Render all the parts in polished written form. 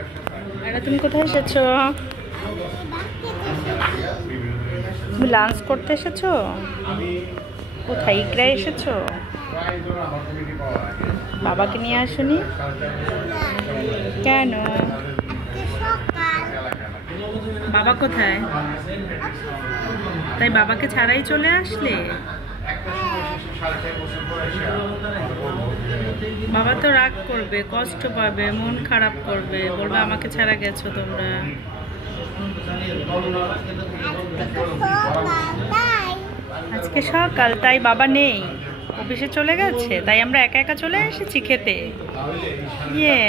আরে তুমি কোথায় এসেছো? তুমি লাঞ্চ করতে এসেছো? কোথায় ইকরায় এসেছো? বাবাকে নিয়ে আসোনি কেন? বাবা কোথায়? তাই বাবাকে ছাড়াই চলে আসলে? বাবা তো রাগ করবে, কষ্ট পাবে, মন খারাপ করবে, বলবে আমাকে ছাড়া গেছো তোমরা। আজকে সকাল, তাই বাবা নেই, অফিসে চলে গেছে, তাই আমরা একা একা চলে এসেছি খেতে। ইয়ে,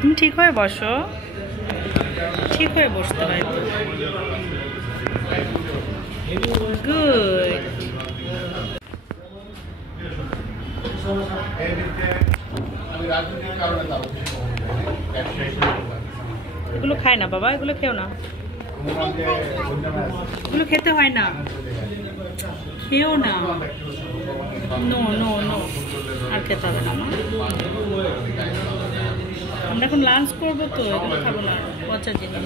তুমি ঠিক হয়ে বসো, ঠিক হয়ে বসতে হয় তো। গুড। এগুলো খায় না বাবা, এগুলো খেও না, এগুলো খেতে হয় না, খেও না। নো নো নো, আর খেতে হবে না মা। আমরা এখন লাঞ্চ করবো তো, এগুলো খাবো না, পচা জিনিস।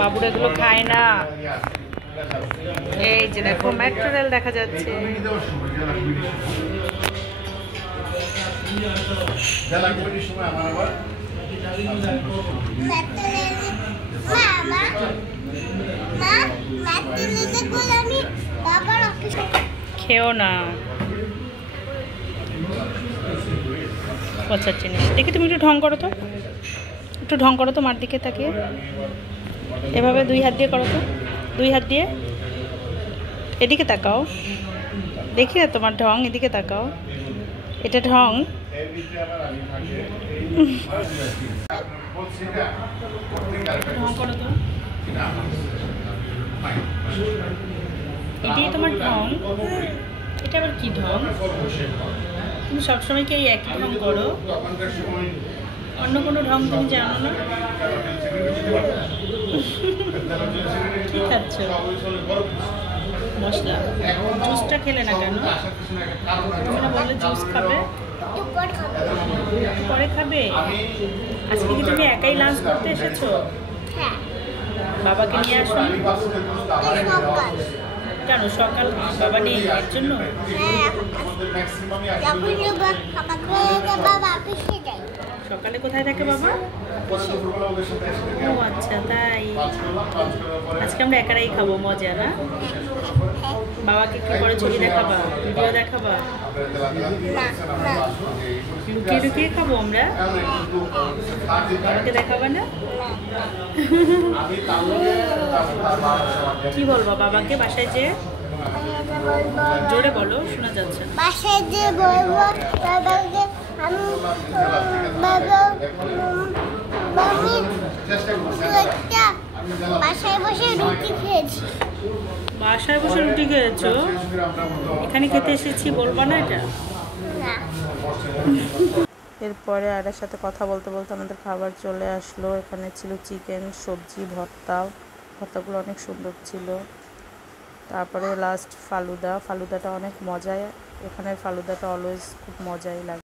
বাবুর এগুলো খায় না। এই যে দেখো মেট্রো রেল দেখা যাচ্ছে। খেও না, পচার জিনিস। দেখি তুমি একটু ঢং করো তো, একটু ঢং করো তো মার দিকে তাকিয়ে, এভাবে দুই হাত দিয়ে করো তো, দুই হাত দিয়ে এদিকে তাকাও, দেখি না তোমার ঢং, এদিকে তাকাও, এটা ঢং। ঢং করো তো, এটাই তোমার ঢং? এটা আবার কি ঢং? তুমি সবসময় কি এই একই ঢং করো? অন্য কোনো ঢং তুমি জানো না? কি খাচ্ছ? মশলা। জুসটা খেলে না কেন? তুমি না বললে জুস খাবে? পরে খাবে? আজকে কি তুমি একাই লাঞ্চ করতে এসেছো? বাবাকে নিয়ে আসো? কেন সকাল বাবা নেই এর জন্য? সকালে কোথায় থাকে বাবা? ও আচ্ছা, তাই। আজকে আমরা একারাই খাবো, মজা না? বাবাকে কি করে ছবি দেখাবা, ভিডিও দেখাবা? লুকিয়ে লুকিয়ে খাবো আমরা? বাবাকে দেখাবা না? কি বলবো বাবাকে বাসায় যে? জোরে বলো, শোনা যাচ্ছে না। বাসায় যে বলবো বাবাকে আমি বাসায় বসে রুটি খেয়েছি। বাসায় বসে রুটি খেয়েছো? এখানে খেতে এসেছি বলবা না এটা? এরপরে আরের সাথে কথা বলতে বলতে আমাদের খাবার চলে আসলো। এখানে ছিল চিকেন, সবজি, ভর্তাগুলো অনেক সুন্দর ছিল। তারপরে লাস্ট ফালুদাটা অনেক মজায়, এখানের ফালুদাটা অলওয়েজ খুব মজাই লাগে।